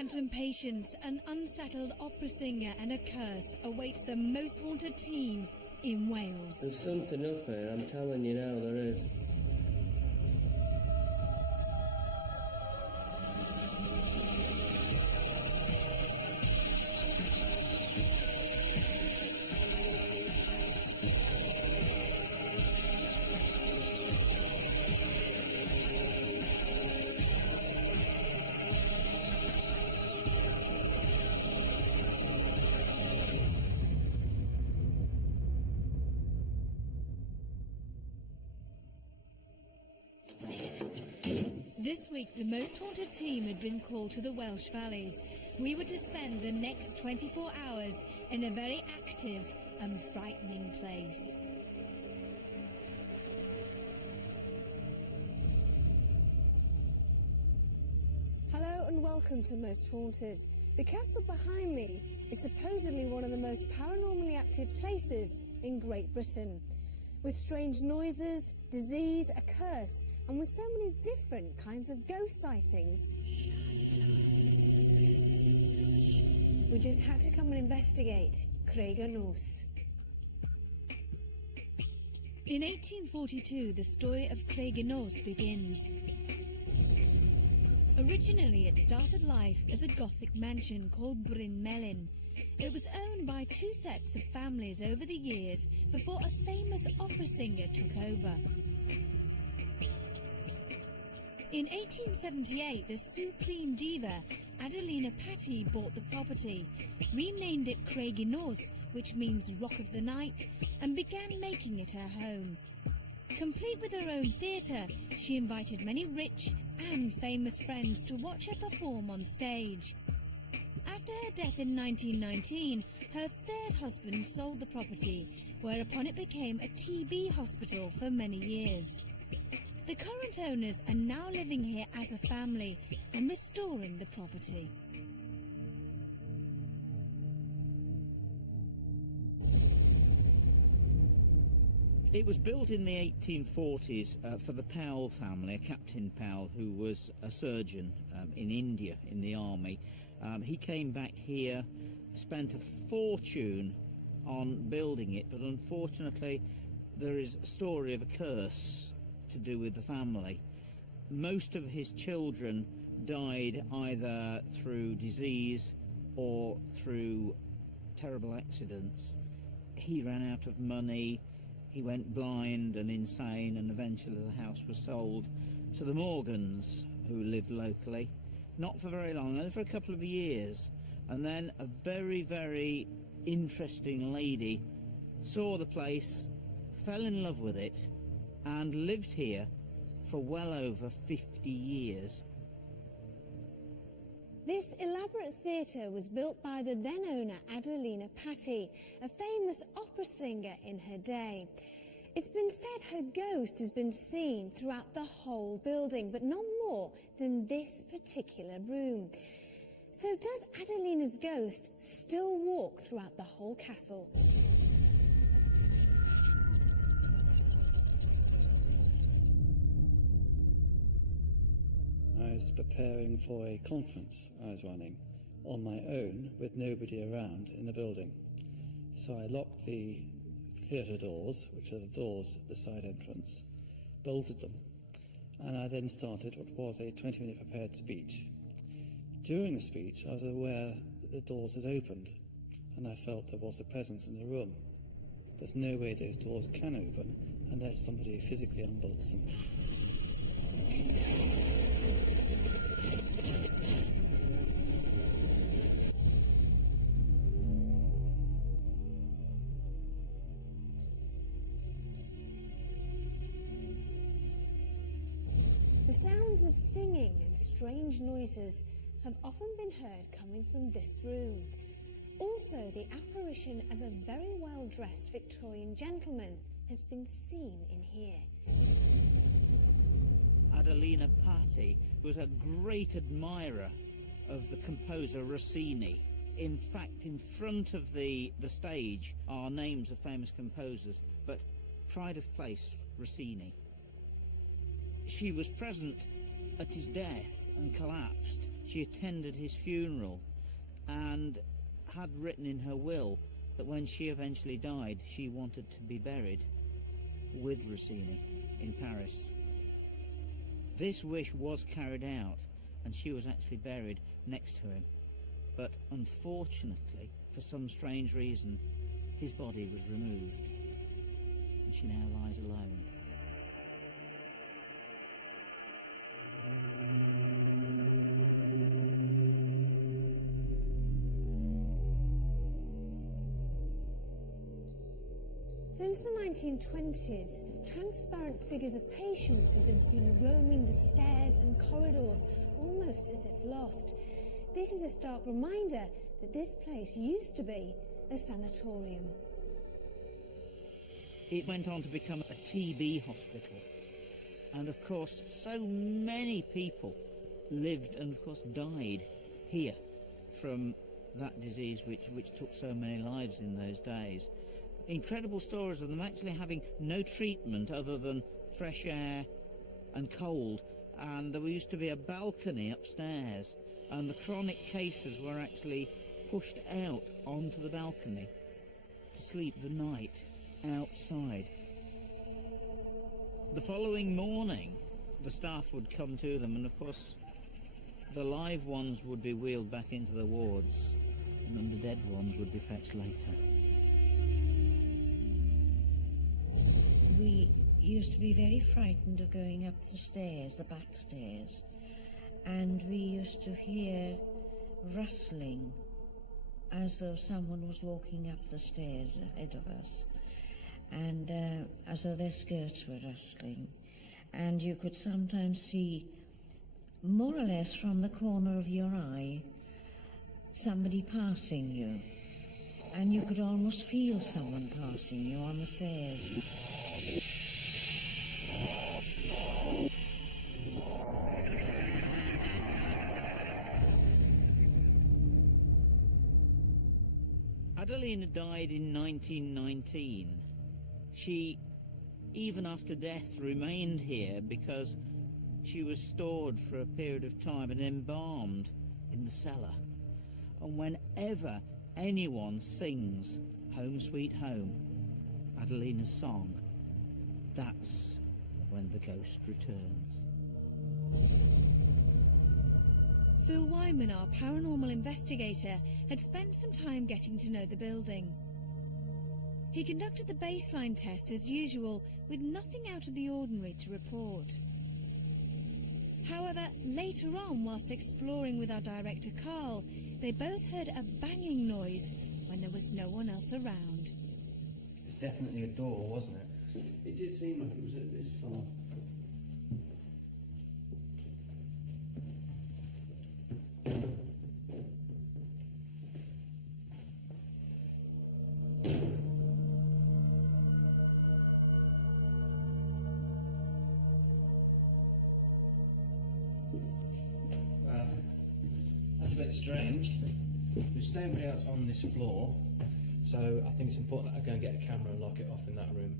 phantom patients, an unsettled opera singer and a curse awaits the most haunted team in Wales. There's something up here, I'm telling you now, there is. This week, the most haunted team had been called to the Welsh Valleys. We were to spend the next 24 hours in a very active and frightening place. Hello and welcome to Most Haunted. The castle behind me is supposedly one of the most paranormally active places in Great Britain. With strange noises, disease, a curse, and with so many different kinds of ghost sightings. We just had to come and investigate E02. In 1842, the story of E02 begins. Originally, it started life as a Gothic mansion called Bryn Melyn. It was owned by two sets of families over the years before a famous opera singer took over. In 1878, the supreme diva Adelina Patti bought the property, renamed it E02, which means Rock of the Night, and began making it her home. Complete with her own theatre, she invited many rich and famous friends to watch her perform on stage. After her death in 1919, her third husband sold the property, whereupon it became a TB hospital for many years. The current owners are now living here as a family and restoring the property. It was built in the 1840s for the Powell family, a Captain Powell, who was a surgeon in India in the army. He came back here, spent a fortune on building it, but unfortunately there is a story of a curse to do with the family. Most of his children died either through disease or through terrible accidents. He ran out of money, he went blind and insane, and eventually the house was sold to the Morgans, who lived locally. Not for very long, only for a couple of years. And then a very, very interesting lady saw the place, fell in love with it, and lived here for well over 50 years. This elaborate theatre was built by the then owner Adelina Patti, a famous opera singer in her day. It's been said her ghost has been seen throughout the whole building, but not more than this particular room. So does Adelina's ghost still walk throughout the whole castle? I was preparing for a conference I was running on my own with nobody around in the building. So I locked the theatre doors, which are the doors at the side entrance, bolted them, and I then started what was a 20-minute prepared speech. During the speech, I was aware that the doors had opened, and I felt there was a presence in the room. There's no way those doors can open unless somebody physically unbolts them. The sounds of singing and strange noises have often been heard coming from this room. Also, the apparition of a very well-dressed Victorian gentleman has been seen in here. Adelina Patti was a great admirer of the composer Rossini. In fact, in front of the stage are names of famous composers, but pride of place, Rossini. She was present at his death and collapsed, she attended his funeral and had written in her will that when she eventually died, she wanted to be buried with Rossini in Paris. This wish was carried out, and she was actually buried next to him. But unfortunately, for some strange reason, his body was removed, and she now lies alone. Since the 1920s, transparent figures of patients have been seen roaming the stairs and corridors, almost as if lost. This is a stark reminder that this place used to be a sanatorium. It went on to become a TB hospital. And of course, so many people lived and of course died here from that disease which took so many lives in those days. Incredible stories of them actually having no treatment other than fresh air and cold, and there used to be a balcony upstairs, and the chronic cases were actually pushed out onto the balcony to sleep the night outside. The following morning the staff would come to them, and of course the live ones would be wheeled back into the wards, and then the dead ones would be fetched later. We used to be very frightened of going up the stairs, the back stairs, and we used to hear rustling as though someone was walking up the stairs ahead of us, and as though their skirts were rustling, and you could sometimes see, more or less from the corner of your eye, somebody passing you, and you could almost feel someone passing you on the stairs. Adelina died in 1919. She, even after death, remained here because she was stored for a period of time and embalmed in the cellar. And whenever anyone sings Home Sweet Home, Adelina's song, that's when the ghost returns. Phil Wyman, our paranormal investigator, had spent some time getting to know the building. He conducted the baseline test as usual, with nothing out of the ordinary to report. However, later on, whilst exploring with our director Carl, they both heard a banging noise when there was no one else around. It's definitely a door, wasn't it? It did seem like it was at this far. That's a bit strange. There's nobody else on this floor, so I think it's important that I go and get a camera and lock it off in that room.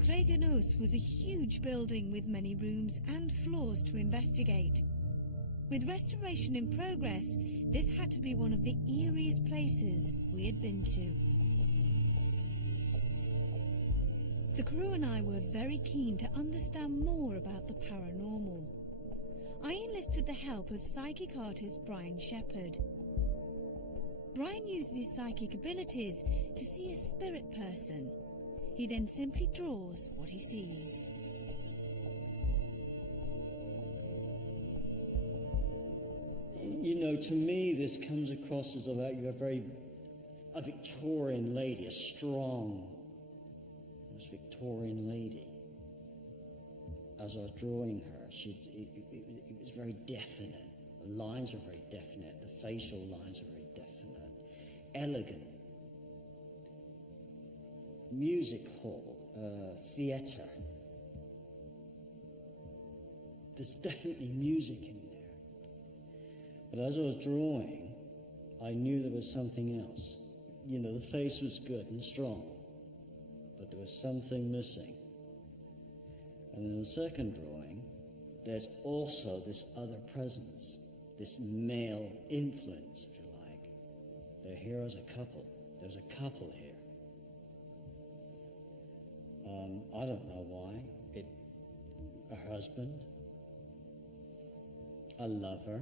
Craigenos was a huge building with many rooms and floors to investigate. With restoration in progress, this had to be one of the eeriest places we had been to. The crew and I were very keen to understand more about the paranormal. I enlisted the help of psychic artist Brian Shepherd. Brian uses his psychic abilities to see a spirit person. He then simply draws what he sees. You know, to me, this comes across as though you're a Victorian lady, a strong, Victorian lady. As I was drawing her, it was very definite. The lines are very definite. The facial lines are very definite. Elegant. Music hall, theatre. There's definitely music in there. But as I was drawing, I knew there was something else. You know, the face was good and strong, but there was something missing. And in the second drawing, there's also this other presence, this male influence, if you like. They're here as a couple. There's a couple here. I don't know why. A husband. A lover.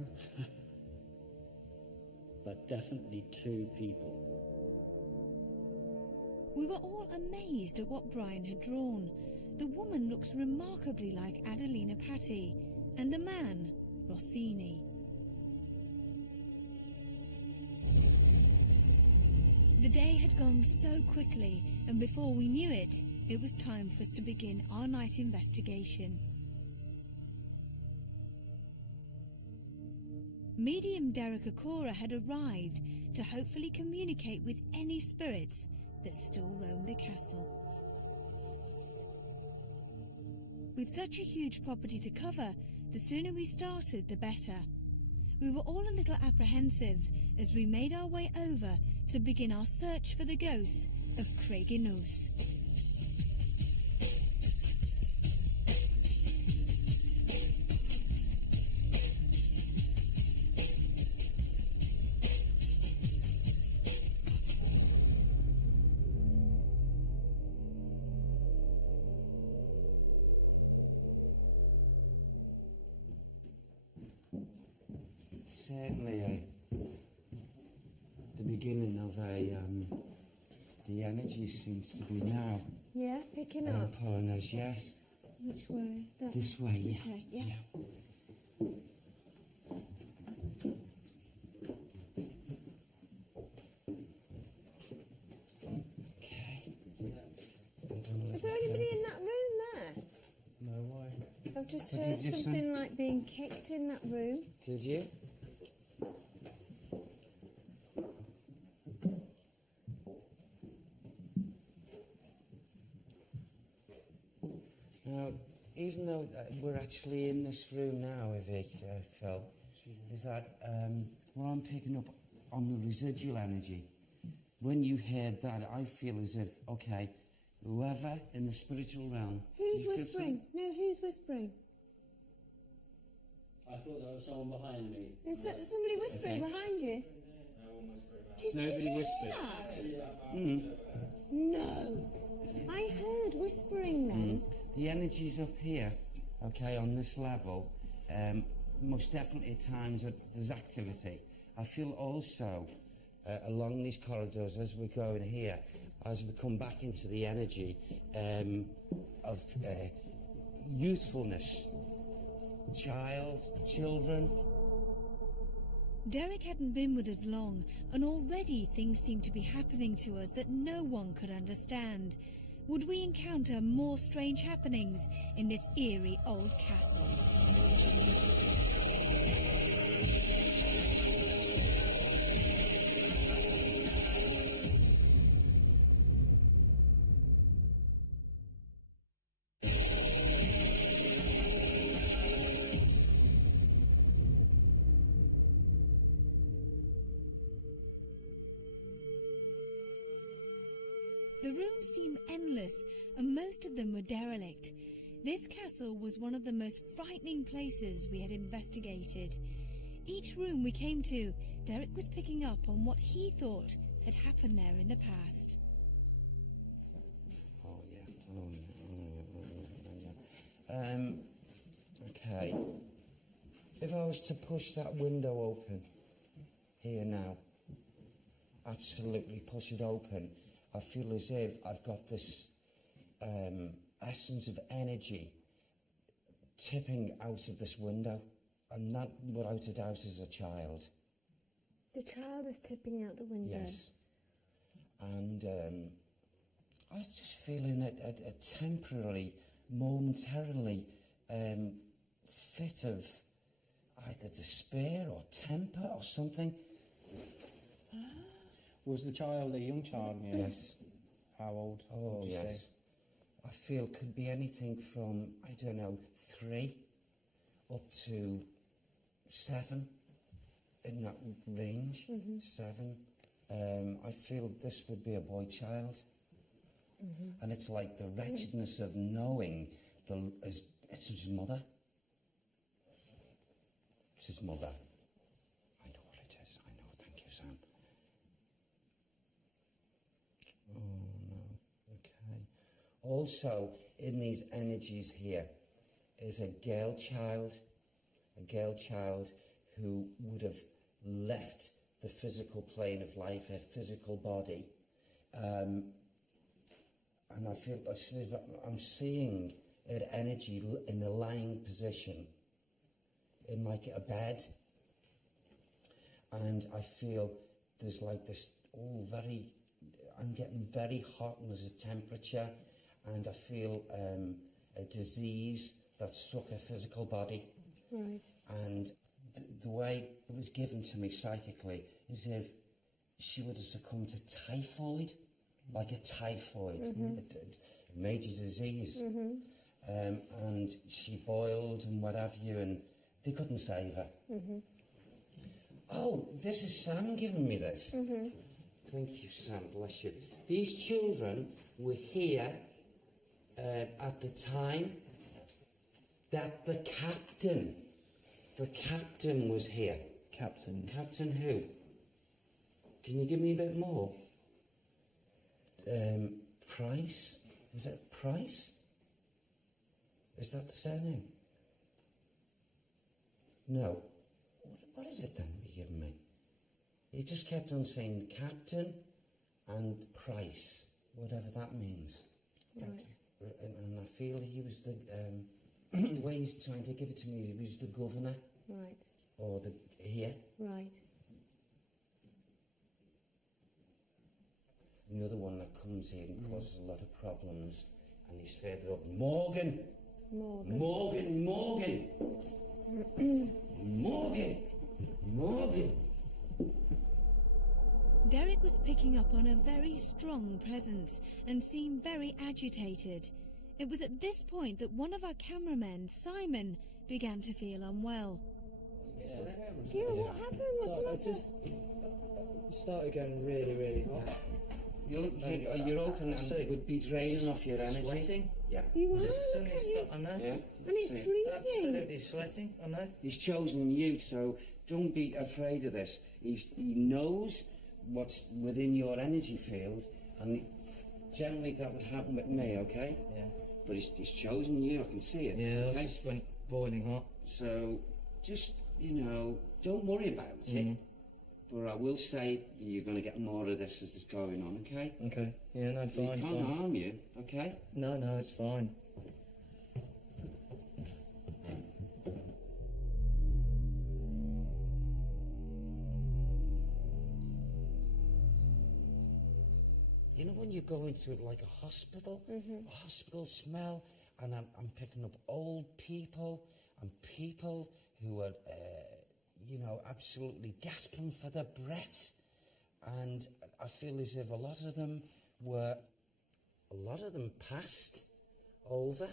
But definitely two people. We were all amazed at what Brian had drawn. The woman looks remarkably like Adelina Patti, and the man, Rossini. The day had gone so quickly, and before we knew it, it was time for us to begin our night investigation. Medium Derek Okora had arrived to hopefully communicate with any spirits that still roam the castle. With such a huge property to cover, the sooner we started, the better. We were all a little apprehensive as we made our way over to begin our search for the ghosts of Craiginos. Certainly the beginning of the energy seems to be now Yeah, picking up. pulling us, yes. Which way? That. This way, yeah. Okay, yeah. Okay. Is there anybody in that room there? No, why? I've just Did you heard just something like being kicked in that room. Did you? Now, even though we're actually in this room now, Phil, is that what I'm picking up on the residual energy. When you heard that, I feel as if, okay, whoever in the spiritual realm... Who's you feel whispering? No, who's whispering? I thought there was someone behind me. Is somebody whispering behind you? Did you hear that? No. I heard whispering then. The energy's up here, okay, on this level. Most definitely at times that there's activity. I feel also along these corridors as we're going here, as we come back into the energy of youthfulness, children. Derek hadn't been with us long, and already things seemed to be happening to us that no one could understand. Would we encounter more strange happenings in this eerie old castle? The rooms seemed endless, and most of them were derelict. This castle was one of the most frightening places we had investigated. Each room we came to, Derek was picking up on what he thought had happened there in the past. Oh, yeah. Okay. If I was to push that window open here now, absolutely push it open, I feel as if I've got this essence of energy tipping out of this window, and that, without a doubt, is a child. The child is tipping out the window. Yes. And I was just feeling a temporarily, momentarily fit of either despair or temper or something. Was the child a young child? Yeah. Yes. How old? Oh, would you yes. say? I feel could be anything from, I don't know, 3 up to 7, in that range, 7. I feel this would be a boy child. And it's like the wretchedness of knowing It's his mother. It's his mother. I know what it is. I know. Thank you, Sam. Oh, no. Okay. Also, in these energies here is a girl child who would have left the physical plane of life, her physical body, and I feel as if I'm seeing her energy in a lying position in like a bed, and I feel there's like this I'm getting very hot, and there's a temperature, and I feel a disease that struck her physical body. Right. And the way it was given to me psychically is if she would have succumbed to typhoid, like a typhoid, a major disease. And she boiled and what have you, and they couldn't save her. Oh, this is Sam giving me this. Thank you, Sam, bless you. These children were here at the time that the captain was here. Captain. Captain who? Can you give me a bit more? Price? Is it Price? Is that the surname? No. What is it then you're giving me? He just kept on saying Captain and Price, whatever that means. Right. And I feel he was the way he's trying to give it to me, he was the governor. Right. Or here. Right. Another one that comes here and causes a lot of problems, and he's further up. Morgan. Derek was picking up on a very strong presence and seemed very agitated. It was at this point that one of our cameramen, Simon, began to feel unwell. Yeah, what happened? What's the matter? I just started getting really, really hot. You're open and it would be draining off your energy. Sweating? Yeah. You are? Just suddenly Okay. start, I know. Yeah. And it's See. freezing. Absolutely sweating, I know. He's chosen you, so don't be afraid of this. He knows what's within your energy field, and generally that would happen with me, okay? Yeah. But he's chosen you, I can see it. Yeah, okay? I just went boiling hot. So just, don't worry about it. But I will say you're going to get more of this as it's going on, okay? Okay. Yeah, no, fine. He can't fine. harm you, okay? No, it's fine. You know when you go into like a hospital smell, and I'm picking up old people and people who are, absolutely gasping for their breath, and I feel as if a lot of them passed over,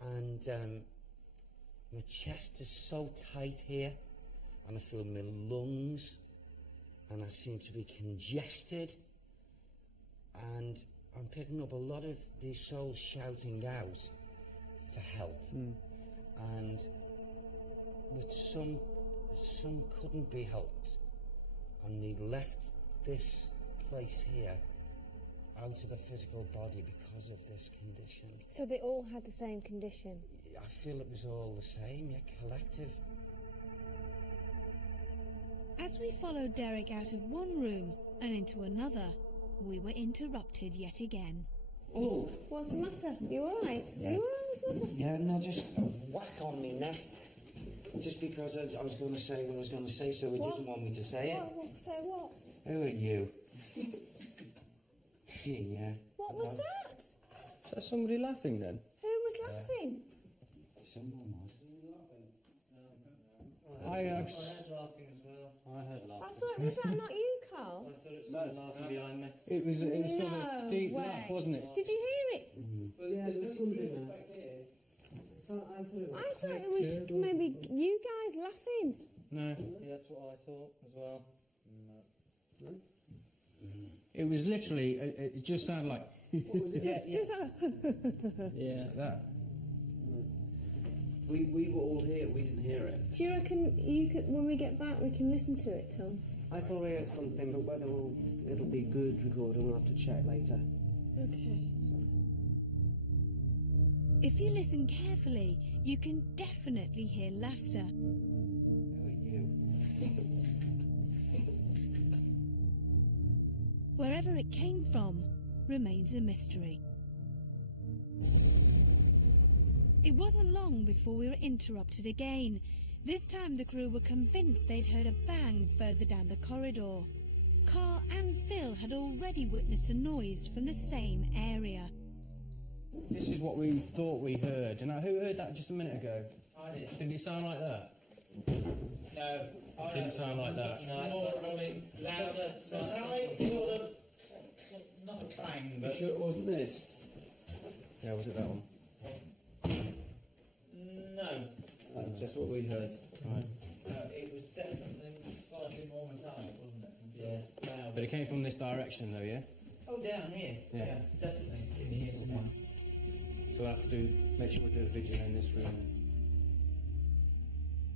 and my chest is so tight here, and I feel my lungs, and I seem to be congested. And I'm picking up a lot of these souls shouting out for help. And with some couldn't be helped. And they left this place here out of the physical body because of this condition. So they all had the same condition? I feel it was all the same, collective. As we followed Derek out of one room and into another, we were interrupted yet again. Oh. What's the matter? You all right? Yeah. You all right? What's the matter? Yeah, no, just a whack on me neck. Just because I was going to say what I was going to say, so he didn't want me to say it. What? Say what? Who are you? Yeah. What was that? Is there somebody laughing then? Who was laughing? Someone was. I heard laughing as well. I heard I laughing. thought, was that not you, Carl? I thought it was someone laughing behind me. It was sort of No a deep way. laugh, wasn't it? Did you hear it? Well, yeah, there's somebody back here. So I thought I thought it was maybe you guys laughing. No. Yeah, that's what I thought as well. No. It was literally, it just sounded like, Yeah, yeah. Just like, yeah, that. We were all here, we didn't hear it. Do you reckon you could, when we get back, we can listen to it, Tom? I thought I heard something, but whether it'll be good recording, we'll have to check later. Okay. If you listen carefully, you can definitely hear laughter. Who are you? Wherever it came from remains a mystery. It wasn't long before we were interrupted again. This time the crew were convinced they'd heard a bang further down the corridor. Carl and Phil had already witnessed a noise from the same area. This is what we thought we heard. And who heard that just a minute ago? I did. Did it sound like that? No. It didn't sound like that. No, louder. Sort of, not a bang, You but... sure it wasn't this? Yeah, was it that one? No. Just what we heard. Right. It was definitely slightly more metallic, wasn't it? Yeah. But it came from this direction though, yeah? Oh, down here. Yeah. Definitely. In here somewhere. So we'll have to make sure we do a video in this room.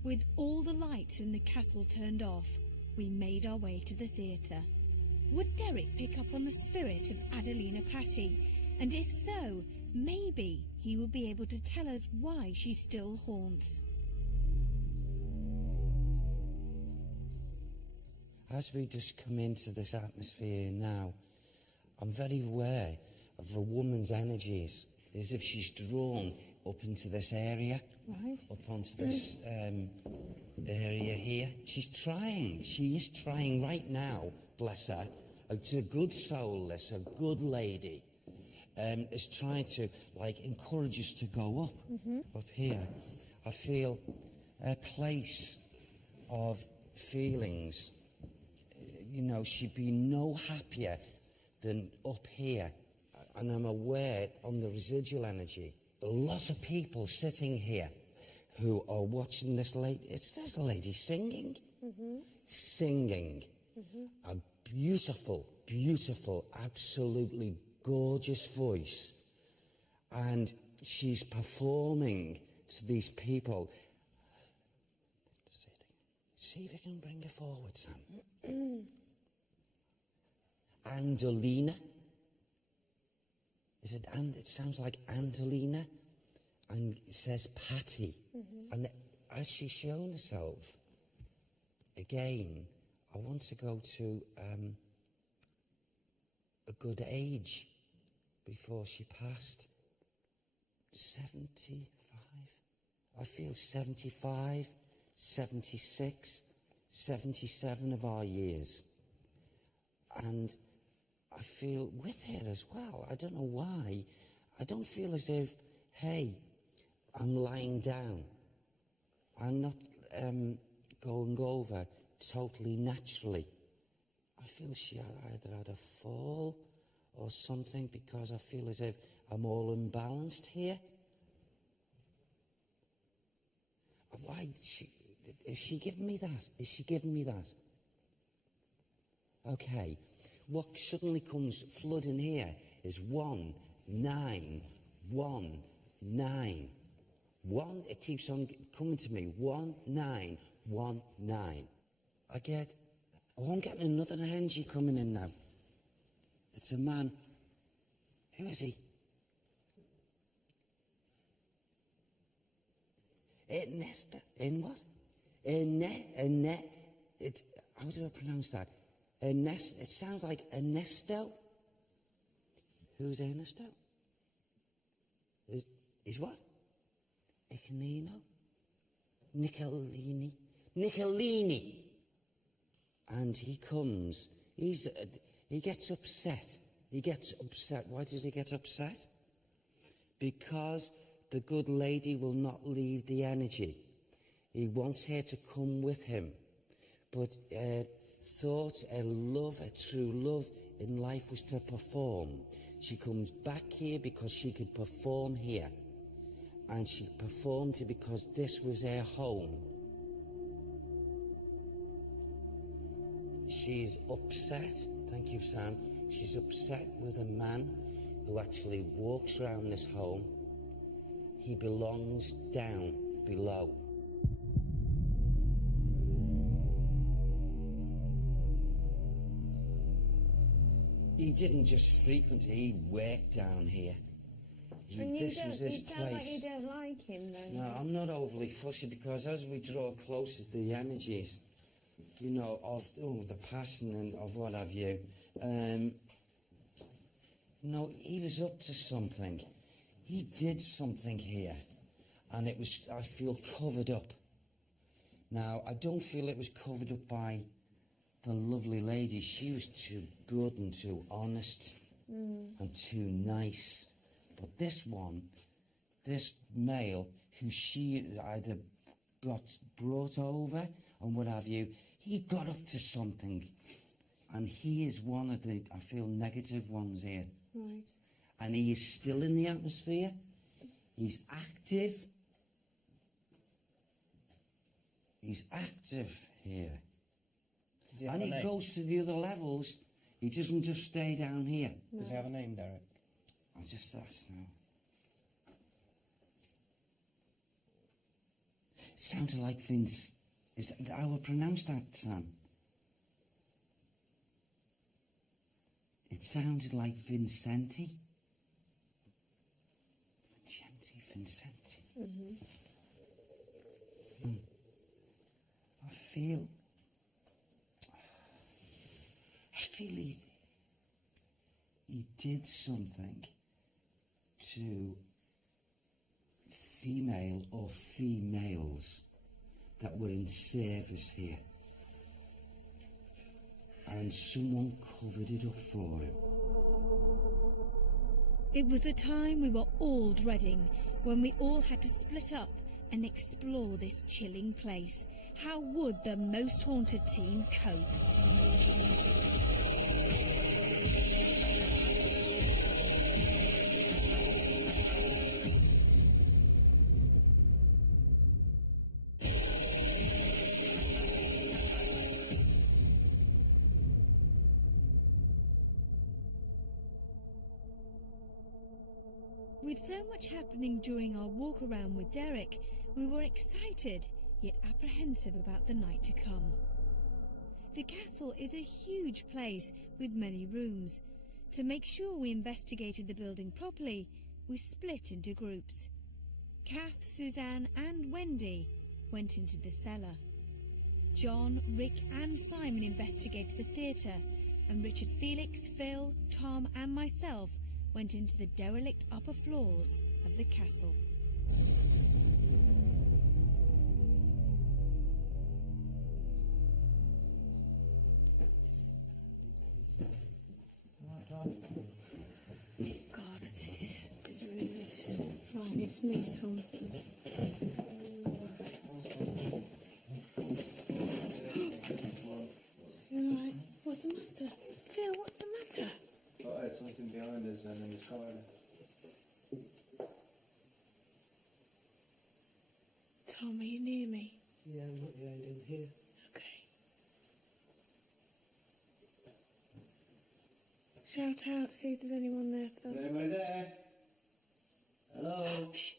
With all the lights in the castle turned off, we made our way to the theatre. Would Derek pick up on the spirit of Adelina Patti? And if so, maybe he would be able to tell us why she still haunts. As we just come into this atmosphere now, I'm very aware of a woman's energies, as if she's drawn up into this area, Right. up onto this area here. She is trying right now, bless her. It's a good soul, this, a good lady, is trying to, like, encourage us to go up here. I feel a place of feelings. You know, she'd be no happier than up here. And I'm aware on the residual energy, a lot of people sitting here who are watching this lady. There's a lady singing. Singing. A beautiful, beautiful, absolutely gorgeous voice. And she's performing to these people. See if you can bring her forward, Sam. Angelina. Is it it sounds like Angelina, and it says Patty. And as she's shown herself, again, I want to go to a good age before she passed. 75. I feel 75, 76, 77 of our years. And I feel with her as well. I don't know why. I don't feel as if, hey, I'm lying down. I'm not going over totally naturally. I feel she either had a fall or something, because I feel as if I'm all imbalanced here. Why is she giving me that? Is she giving me that? Okay. What suddenly comes flooding here is 1, 9, 1, 9. 1, it keeps on coming to me. 1, 9, 1, 9. I'm getting another energy coming in now. It's a man. Who is he? Ernesta. In what? How do I pronounce that? It sounds like Ernesto. Who's Ernesto? Is what? Nicolini. And he comes. He gets upset. Why does he get upset? Because the good lady will not leave the energy. He wants her to come with him. But thought a true love in life was to perform. She comes back here because she could perform here. And she performed here because this was her home. She's upset. Thank you, Sam. She's upset with a man who actually walks around this home. He belongs down below. He didn't just frequent it, he worked down here. And This was his it sounds like place. you don't like him then. No, I'm not overly fussy because as we draw closer to the energies, you know, of the passing and of what have you, no, he was up to something. He did something here, and it was, I feel, covered up. Now, I don't feel it was covered up by the lovely lady. She was too good and too honest and too nice. But this one, this male, who she either got brought over and what have you, he got up to something. And he is one of the, I feel, negative ones here. Right. And he is still in the atmosphere. He's active. He's active here. Does he have And a he name? goes to the other levels. He doesn't just stay down here. Does he have a name, Derek? I'll just ask now. It sounded like Vince. Is that how I pronounce that, Sam? It sounded like Vincenti. Vincenti. I feel he did something to female or females that were in service here. And someone covered it up for him. It was the time we were all dreading, when we all had to split up and explore this chilling place. How would the most haunted team cope? With so much happening during our walk around with Derek, we were excited yet apprehensive about the night to come. The castle is a huge place with many rooms. To make sure we investigated the building properly, we split into groups. Kath, Suzanne and Wendy went into the cellar. John, Rick and Simon investigated the theatre, and Richard, Felix, Phil, Tom and myself went into the derelict upper floors of the castle. God, this is really frightening. It's me, Tom. You alright? What's the matter? Phil, what's the matter? I heard something behind us and in this corridor. Tom, are you near me? Yeah, I'm not behind in here. Okay. Shout out, see if there's anyone there, Phil. Is anybody there? Hello? Shh.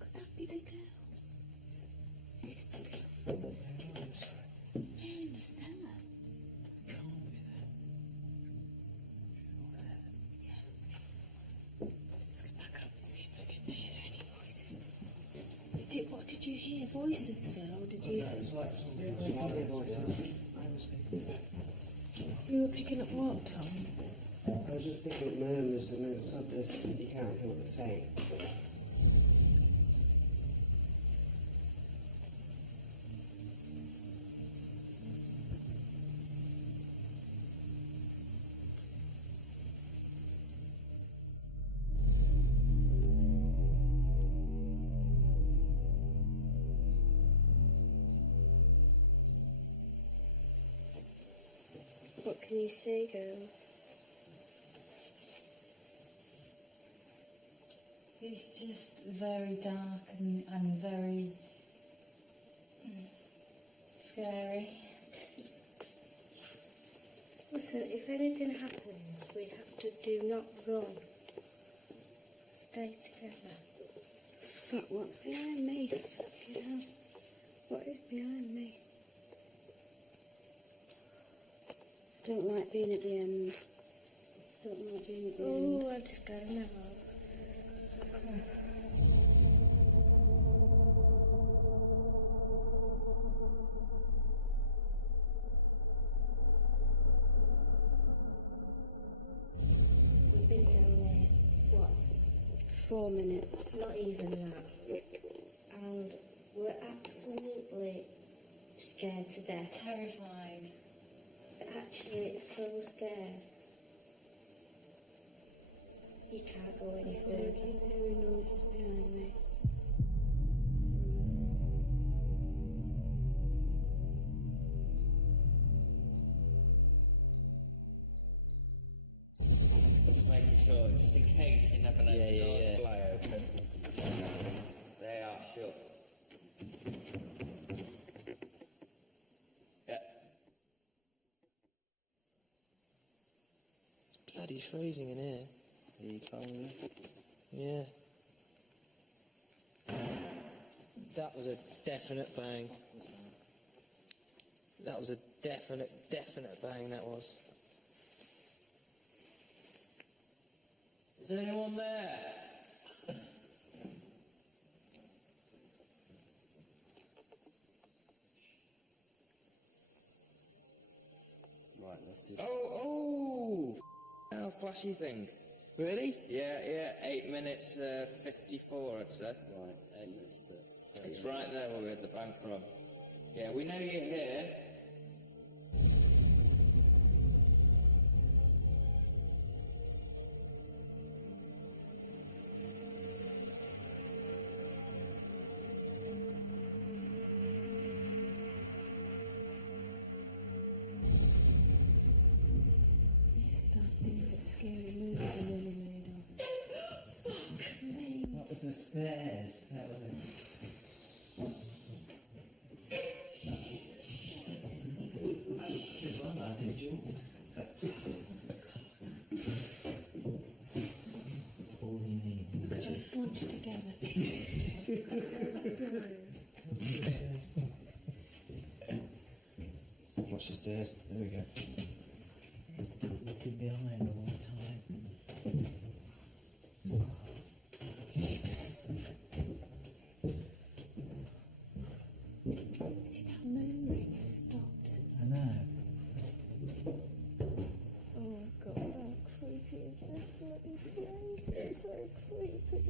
Could that be the girls? Yes, they're in the cellar. Let's go back up and see if we can hear any voices. What did you hear? Voices, Phil, or did you? It's like some voices. You were picking up what, Tom? I was just picking up murmurs and it's so distant you can't hear what they're saying. What can you see, girls? It's just very dark and very scary. Listen, if anything happens, we have to do not run. Stay together. Fuck, what's behind me? Fucking hell. What is behind me? I don't like being at the end. I don't like being at the end. Oh, I've just got an arm. We've been down there, what, 4 minutes. not even that. And we're absolutely scared to death. Terrified. Actually, so scared. You can't go any I further. keep hearing noises behind me. Just making sure, just in case you never know, the doors fly open. They are shut. Yeah. Bloody freezing in here. Are you calling me? Yeah. That was a definite bang. That was a definite bang, that was. Is anyone there? Right, let's just... Oh! How flashy thing. Really? Yeah, 8 minutes 54, I'd say. Right, 8 minutes. It's right there where we had the bang from. Yeah, we know you're here. This is like things that scary movies are really made of. Fuck me. That was the stairs. That was it. All you need. Just bunched together things. Watch the stairs. There we go. Looking behind all the time. See, that murmuring has stopped. I know. Oh god, how creepy is this bloody place? It's so creepy.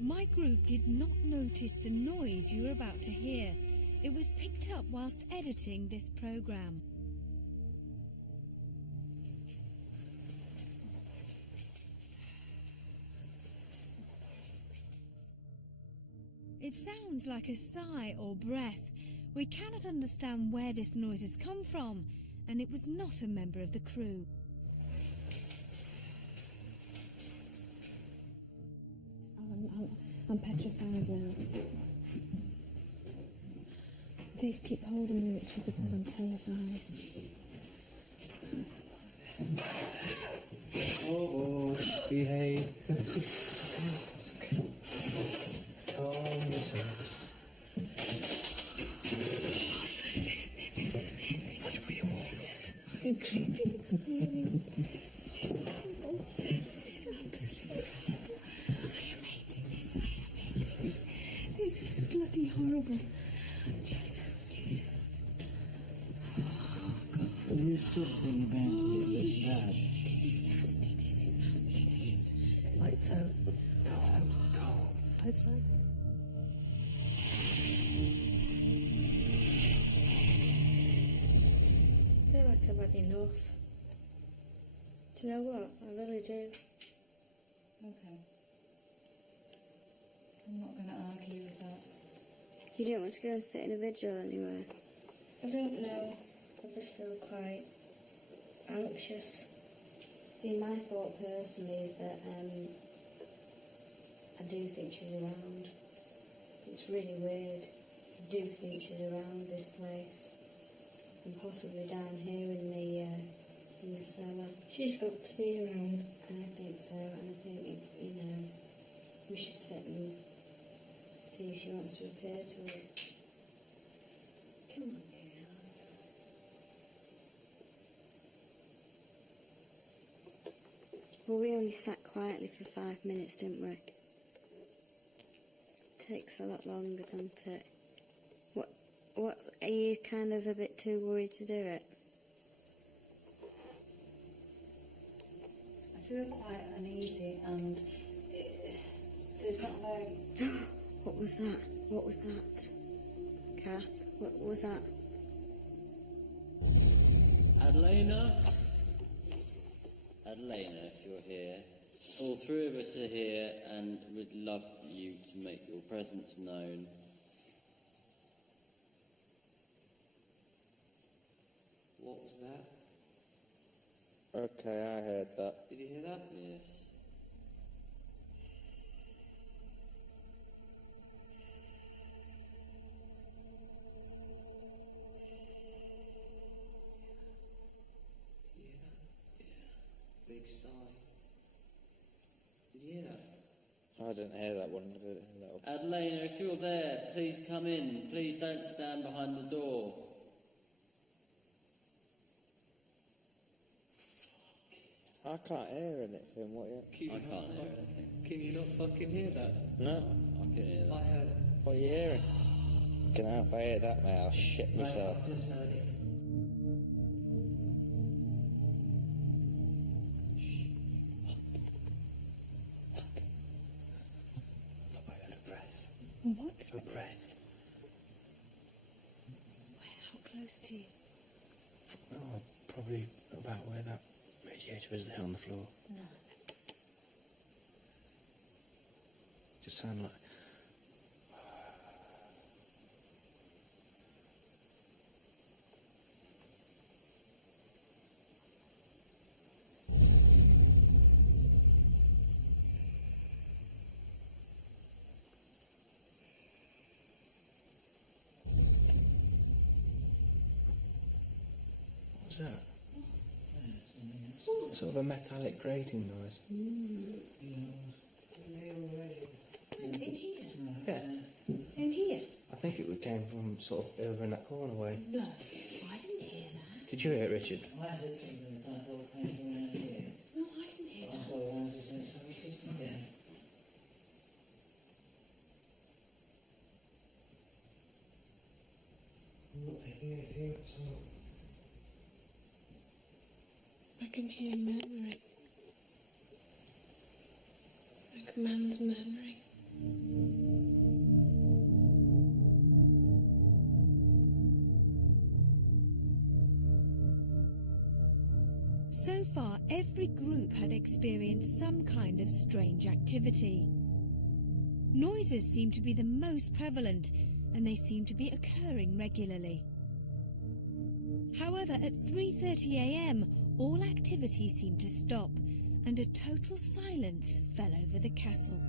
My group did not notice the noise you were about to hear. It was picked up whilst editing this programme. It sounds like a sigh or breath. We cannot understand where this noise has come from, and it was not a member of the crew. I'm petrified now. Please keep holding me, Richard, because I'm terrified. Oh, behave. Calm yourselves. It's a creepy experience. This is horrible. This is absolutely horrible. I am hating this. I am hating it. This is bloody horrible. Jesus. Oh, God. There is something about it that's bad. This is nasty. Lights out. Lights out. I feel like I've had enough. Do you know what? I really do. Okay. I'm not going to argue with that. You don't want to go and sit in a vigil anywhere? I don't know. I just feel quite anxious. See, my thought personally is that I do think she's around. It's really weird. do think she's around this place, and possibly down here in the cellar. She's got to be around. I think so, and I think we should sit and see if she wants to appear to us. Come on, girls. Well, we only sat quietly for 5 minutes, didn't we? Takes a lot longer, doesn't it? What, are you kind of a bit too worried to do it? I feel quite uneasy and there's not very... What was that? What was that? Kath, what was that? Adelina, if you're here, all three of us are here and we'd love you to make your presence known. What was that? Okay, I heard that. Did you hear that? Yes. Did you hear that? Yeah. Big sigh. Did you hear that? I didn't hear that one. I didn't hear that one. Adelina, if you're there, please come in. Please don't stand behind the door. I can't hear anything. What? I can't hear anything. Can you not fucking hear that? No. I can hear that. I heard it. What are you hearing? If I hear that, mate, I'll shit myself. I just heard it. What? A breath. How close to you? Oh, probably about where that radiator is there on the floor. No. Just sound like... What was that? Sort of a metallic grating noise. In here? Yeah. In here? I think it came from sort of over in that corner way. No, I didn't hear that. Did you hear it, Richard? I heard something that I thought came from around here. No, I didn't hear I that. thought I was just saying, sorry, sister. Yeah. I'm not picking anything up, so... I can hear murmuring. Like a man's murmuring. So far, every group had experienced some kind of strange activity. Noises seem to be the most prevalent, and they seem to be occurring regularly. However, at 3:30 a.m, all activity seemed to stop, and a total silence fell over the castle.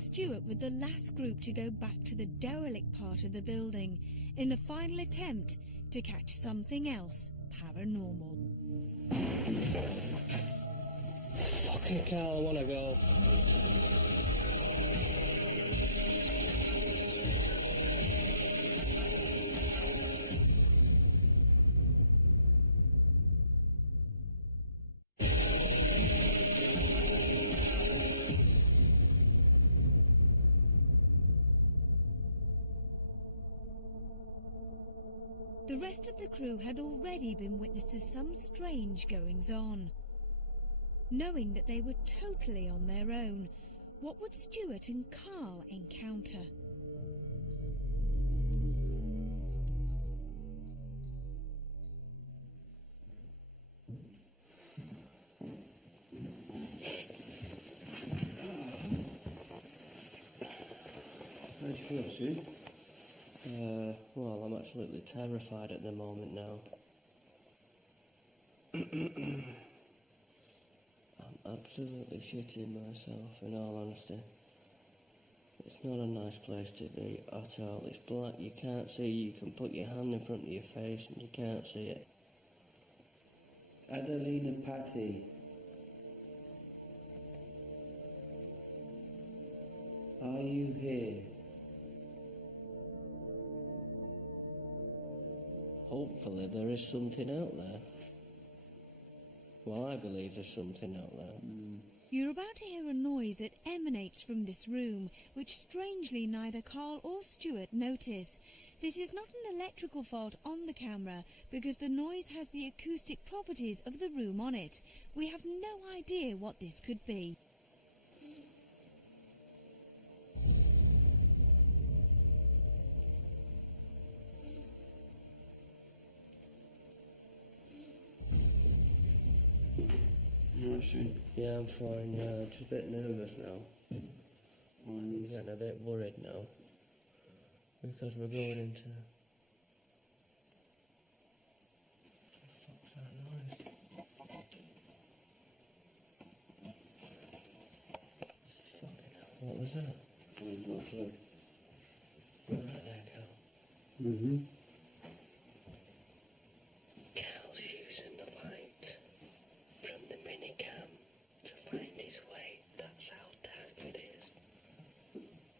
Stuart were the last group to go back to the derelict part of the building in a final attempt to catch something else paranormal. Fucking hell, I want to go. The rest of the crew had already been witness to some strange goings-on. Knowing that they were totally on their own, what would Stuart and Carl encounter? feel, Stu? Well, I'm absolutely terrified at the moment now. I'm absolutely shitting myself, in all honesty. It's not a nice place to be at all. It's black, you can't see, you can put your hand in front of your face and you can't see it. Adelina Patti. Are you here? Hopefully there is something out there. Well, I believe there's something out there. You're about to hear a noise that emanates from this room, which strangely neither Carl or Stuart notice. This is not an electrical fault on the camera, because the noise has the acoustic properties of the room on it. We have no idea what this could be. Yeah, I'm fine, yeah. Just a bit nervous now. I'm getting a bit worried now. Because we're going into... What the fuck's that noise? Fucking hell, what was that? I've got a clue. Right there, Cal. Mm-hmm. Cal's using the light from the minicam to find his way. That's how dark it is.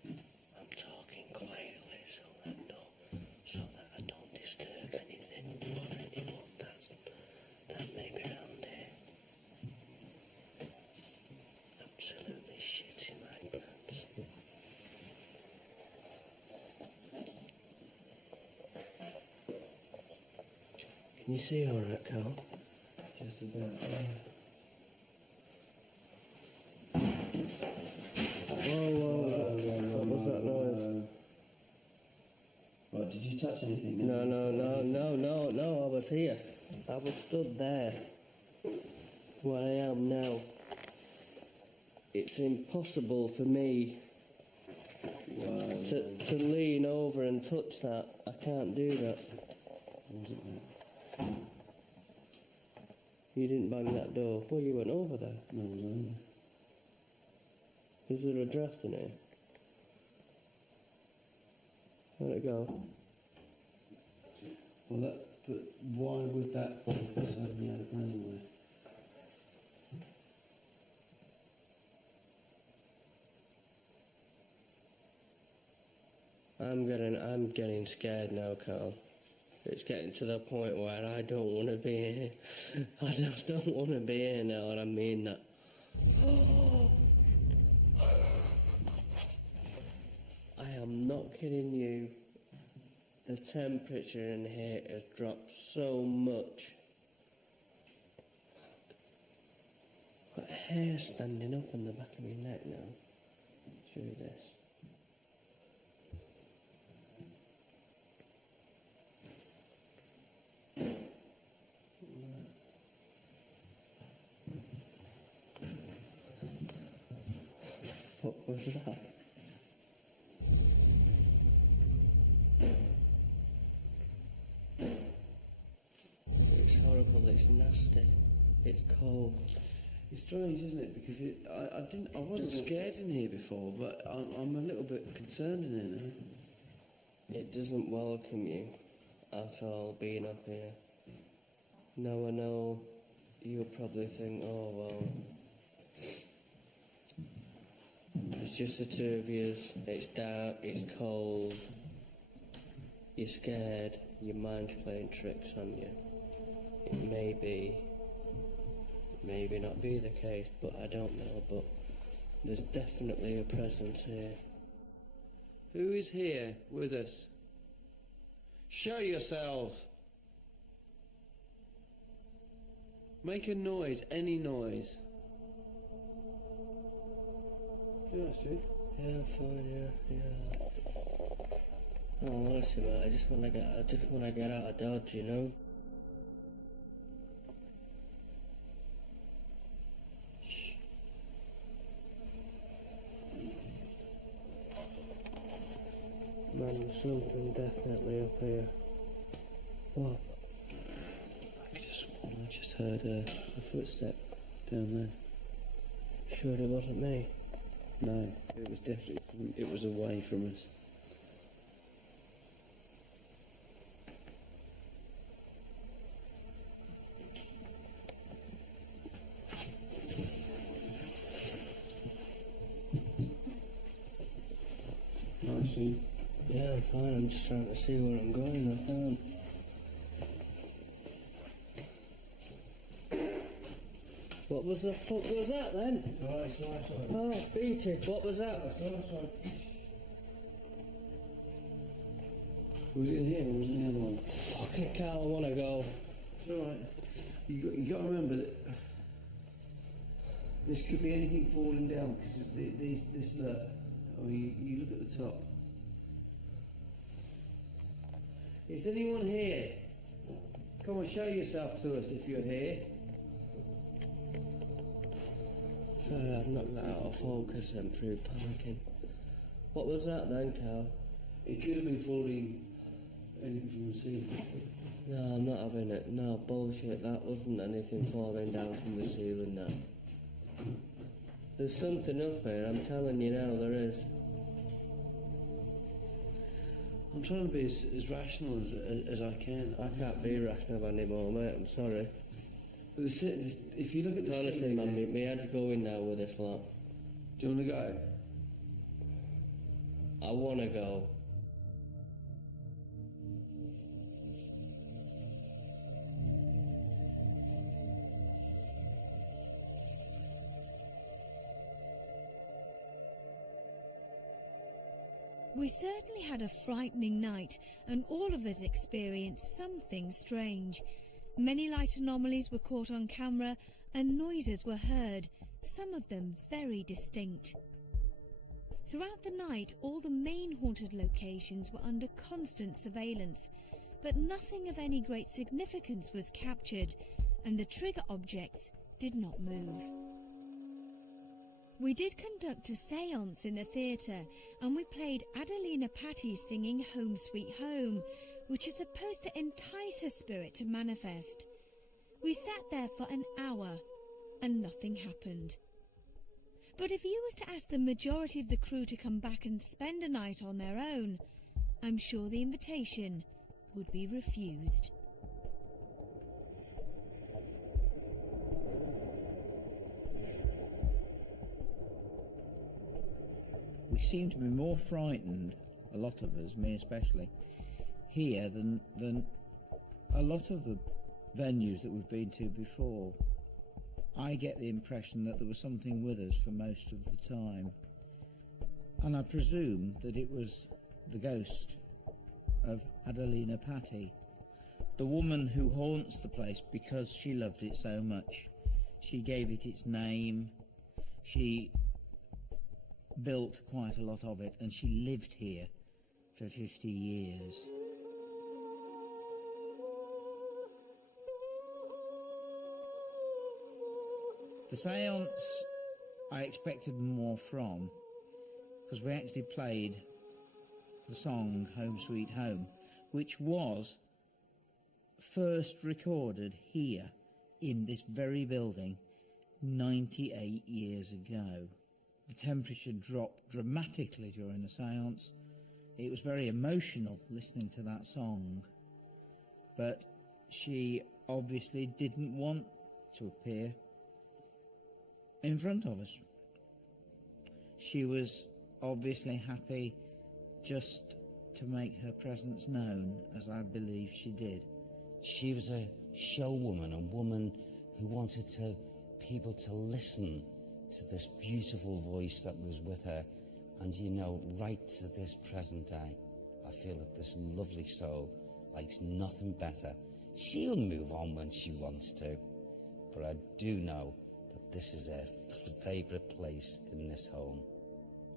I'm talking quietly so that I don't disturb anything or anyone that may be around here. Absolutely shitting my pants. Can you see all right, Carl? Just about. Whoa, what was that noise? What, did you touch anything? No, I was here. I was stood there. Where I am now. It's impossible for me to lean over and touch that. I can't do that. You didn't bang that door. Well, you went over there. No, no. Is there a draft in here? Where'd it go? Well, but why would that suddenly open anyway? I'm getting scared now, Carl. It's getting to the point where I don't want to be here. I just don't want to be here now, and I mean that. I am not kidding you. The temperature in here has dropped so much. I've got hair standing up on the back of my neck now through this. What was that? It's horrible, it's nasty, it's cold. It's strange, isn't it? Because I wasn't scared in here before, but I'm a little bit concerned in here now. It doesn't welcome you at all, being up here. Now I know you'll probably think, oh well, it's just the two of yous, it's dark, it's cold, you're scared, your mind's playing tricks on you. It maybe not be the case, but I don't know, but there's definitely a presence here. Who is here with us? Show yourself. Make a noise, any noise. Yeah, Stu. Yeah, I'm fine, yeah. Oh, honestly, man, I just want to get out of Dodge, you know? Man, there's something definitely up here. What? I just heard a footstep down there. Sure it wasn't me? No, it was definitely it was away from us. Nice. Yeah, I'm fine. I'm just trying to see where I'm going. I can't. What was the fuck was that then? Sorry. Oh, Beatty, what was that? Sorry. Was it in here or was it in the other one? Fucking Carl, I want to go. It's alright. You got to remember that this could be anything falling down, because this look, I mean, you look at the top. Is anyone here? Come on, show yourself to us if you're here. Sorry, I've knocked that out of focus and through panicking. What was that then, Carl? It could have been falling anything from the ceiling. No, I'm not having it. No, bullshit. That wasn't anything falling down from the ceiling, no. There's something up here, I'm telling you now, there is. I'm trying to be as rational as I can. I can't be rational anymore, mate, I'm sorry. But if you look at the honestly, ceiling... man, my head's going now with this lot. Do you want to go? I want to go. We certainly had a frightening night, and all of us experienced something strange. Many light anomalies were caught on camera, and noises were heard, some of them very distinct. Throughout the night, all the main haunted locations were under constant surveillance, but nothing of any great significance was captured, and the trigger objects did not move. We did conduct a séance in the theatre, and we played Adelina Patti singing Home Sweet Home, which is supposed to entice her spirit to manifest. We sat there for an hour, and nothing happened. But if you was to ask the majority of the crew to come back and spend a night on their own, I'm sure the invitation would be refused. We seem to be more frightened, a lot of us, me especially, here than a lot of the venues that we've been to before. I get the impression that there was something with us for most of the time, and I presume that it was the ghost of Adelina Patti, the woman who haunts the place because she loved it so much. She gave it its name, she built quite a lot of it, and she lived here for 50 years. The séance I expected more from, because we actually played the song Home Sweet Home, which was first recorded here in this very building 98 years ago. The temperature dropped dramatically during the séance. It was very emotional listening to that song, but she obviously didn't want to appear in front of us. She was obviously happy just to make her presence known, as I believe she did. She was a showwoman, a woman who wanted people to listen to this beautiful voice that was with her. And you know, right to this present day, I feel that this lovely soul likes nothing better. She'll move on when she wants to, but I do know that this is her favourite place in this home.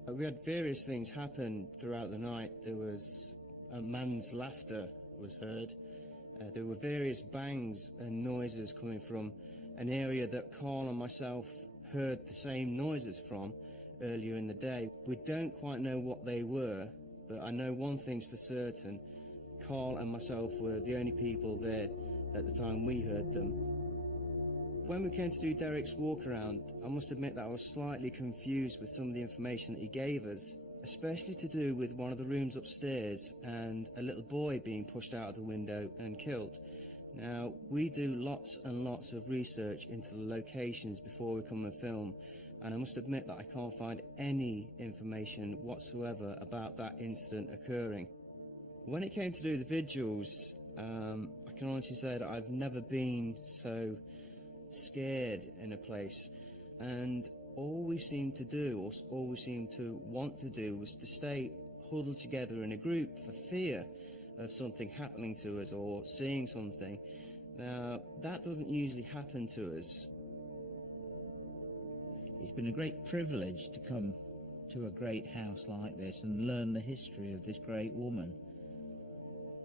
We had various things happen throughout the night. There was a man's laughter was heard. There were various bangs and noises coming from an area that Carl and myself heard the same noises from earlier in the day. We don't quite know what they were, but I know one thing's for certain. Carl and myself were the only people there at the time we heard them. When we came to do Derek's walk around, I must admit that I was slightly confused with some of the information that he gave us, especially to do with one of the rooms upstairs and a little boy being pushed out of the window and killed. Now, we do lots and lots of research into the locations before we come and film, and I must admit that I can't find any information whatsoever about that incident occurring. When it came to do the vigils, I can honestly say that I've never been so scared in a place, and all we seemed to do, or all we seemed to want to do, was to stay huddled together in a group for fear of something happening to us or seeing something. Now, that doesn't usually happen to us. It's been a great privilege to come to a great house like this and learn the history of this great woman.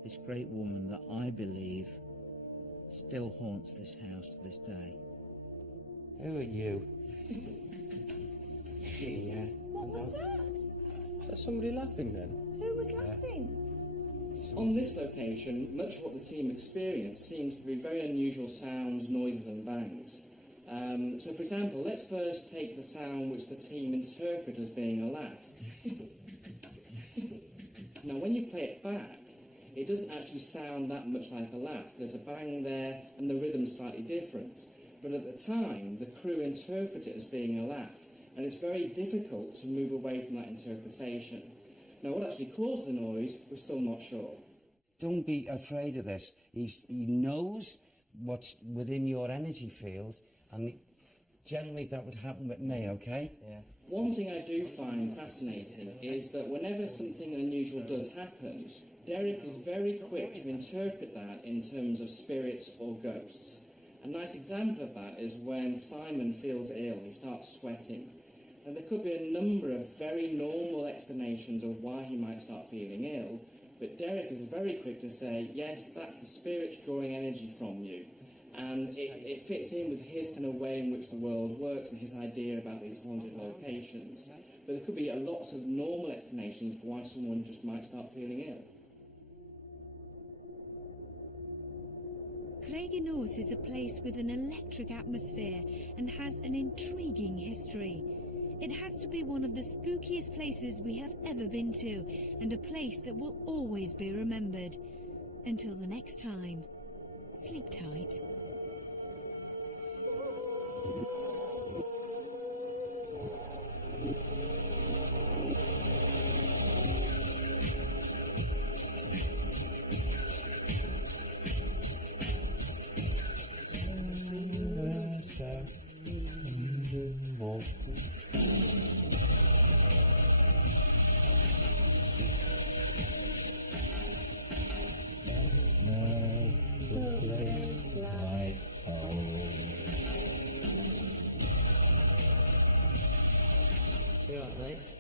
This great woman that I believe still haunts this house to this day. Who are you? Yeah. What was that? There's somebody laughing then. Who was laughing? On this location, much of what the team experienced seems to be very unusual sounds, noises and bangs. So for example, let's first take the sound which the team interpret as being a laugh. Now when you play it back, it doesn't actually sound that much like a laugh. There's a bang there and the rhythm's slightly different. But at the time, the crew interpret it as being a laugh, and it's very difficult to move away from that interpretation. Now, what actually caused the noise, we're still not sure. Don't be afraid of this. He knows what's within your energy field, and generally that would happen with me, okay? Yeah. One thing I do find fascinating is that whenever something unusual does happen, Derek is very quick to interpret that in terms of spirits or ghosts. A nice example of that is when Simon feels ill, he starts sweating. And there could be a number of very normal explanations of why he might start feeling ill, but Derek is very quick to say, yes, that's the spirits drawing energy from you. And it fits in with his kind of way in which the world works and his idea about these haunted locations. But there could be a lot of normal explanations for why someone just might start feeling ill. Craiginos is a place with an electric atmosphere and has an intriguing history. It has to be one of the spookiest places we have ever been to, and a place that will always be remembered. Until the next time, sleep tight. You all right, mate?